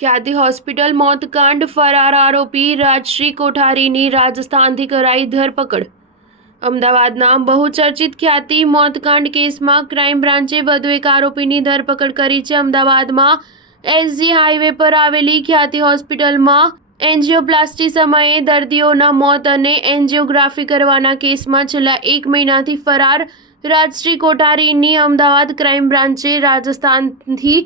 ખ્યાતિ હોસ્પિટલ મોતકાંડ ફરાર આરોપી રાજશ્રી કોઠારીની રાજસ્થાનથી કરાઈ ધરપકડ। અમદાવાદના બહુચર્ચિત ખ્યાતિ મોતકાંડ કેસમાં ક્રાઇમ બ્રાન્ચે વધુ એક આરોપીની ધરપકડ કરી છે। અમદાવાદમાં એસજી હાઈવે પર આવેલી ખ્યાતિ હોસ્પિટલમાં એન્જિયોપ્લાસ્ટી સમયે દર્દીઓના મોત અને એન્જિયોગ્રાફી કરવાના કેસમાં છેલ્લા 1 મહિનાથી ફરાર રાજશ્રી કોઠારીની અમદાવાદ ક્રાઇમ બ્રાન્ચે રાજસ્થાનથી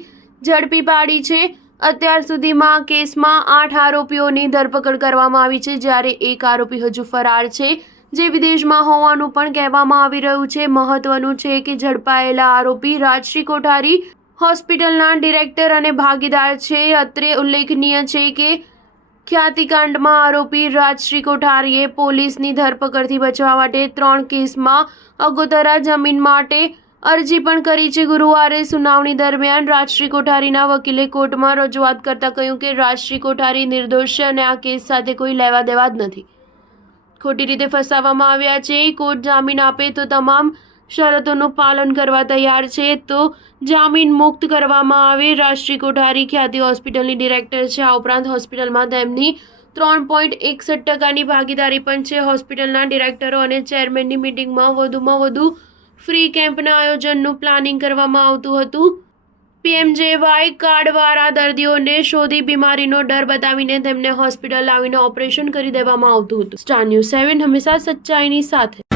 ઝડપી પાડી છે। અત્યાર સુધીમાં આ કેસમાં 8 આરોપીઓની ધરપકડ કરવામાં આવી છે, જ્યારે એક આરોપી હજુ ફરાર છે, જે વિદેશમાં હોવાનું પણ કહેવામાં આવી રહ્યું છે। મહત્વનું છે કે ઝડપાયેલા આરોપી રાજશ્રી કોઠારી હોસ્પિટલના ડિરેક્ટર અને ભાગીદાર છે। અત્રે ઉલ્લેખનીય છે કે ખ્યાતિકાંડમાં આરોપી રાજશ્રી કોઠારીએ પોલીસની ધરપકડથી બચવા માટે 3 કેસમાં અગોતરા જામીન માટે અરજી પણ કરી છે। ગુરુવારે સુનાવણી દરમિયાન રાજશ્રી કોઠારીના વકીલે કોર્ટમાં રજૂઆત કરતા કહ્યું કે રાજશ્રી કોઠારી નિર્દોષ છે અને આ કેસ સાથે કોઈ લેવા દેવા જ નથી, ખોટી રીતે ફસાવવામાં આવ્યા છે। કોર્ટ જામીન આપે તો તમામ શરતોનું પાલન કરવા તૈયાર છે, તો જામીન મુક્ત કરવામાં આવે। રાજશ્રી કોઠારી ખ્યાતિ હોસ્પિટલની ડિરેક્ટર છે। આ ઉપરાંત હોસ્પિટલમાં તેમની 3.61% ભાગીદારી પણ છે। હોસ્પિટલના ડિરેક્ટરો અને ચેરમેનની મિટિંગમાં વધુમાં વધુ ફ્રી કેમ્પના આયોજનનું પ્લાનિંગ કરવામાં આવતું હતું। પીએમજેવાય કાર્ડવાળા દર્દીઓને શોધી બીમારીનો ડર બતાવીને તેમને હોસ્પિટલ લાવીને ઓપરેશન કરી દેવામાં આવતું હતું। સ્ટાર ન્યૂઝ 7 હંમેશા સચ્ચાઈની સાથે।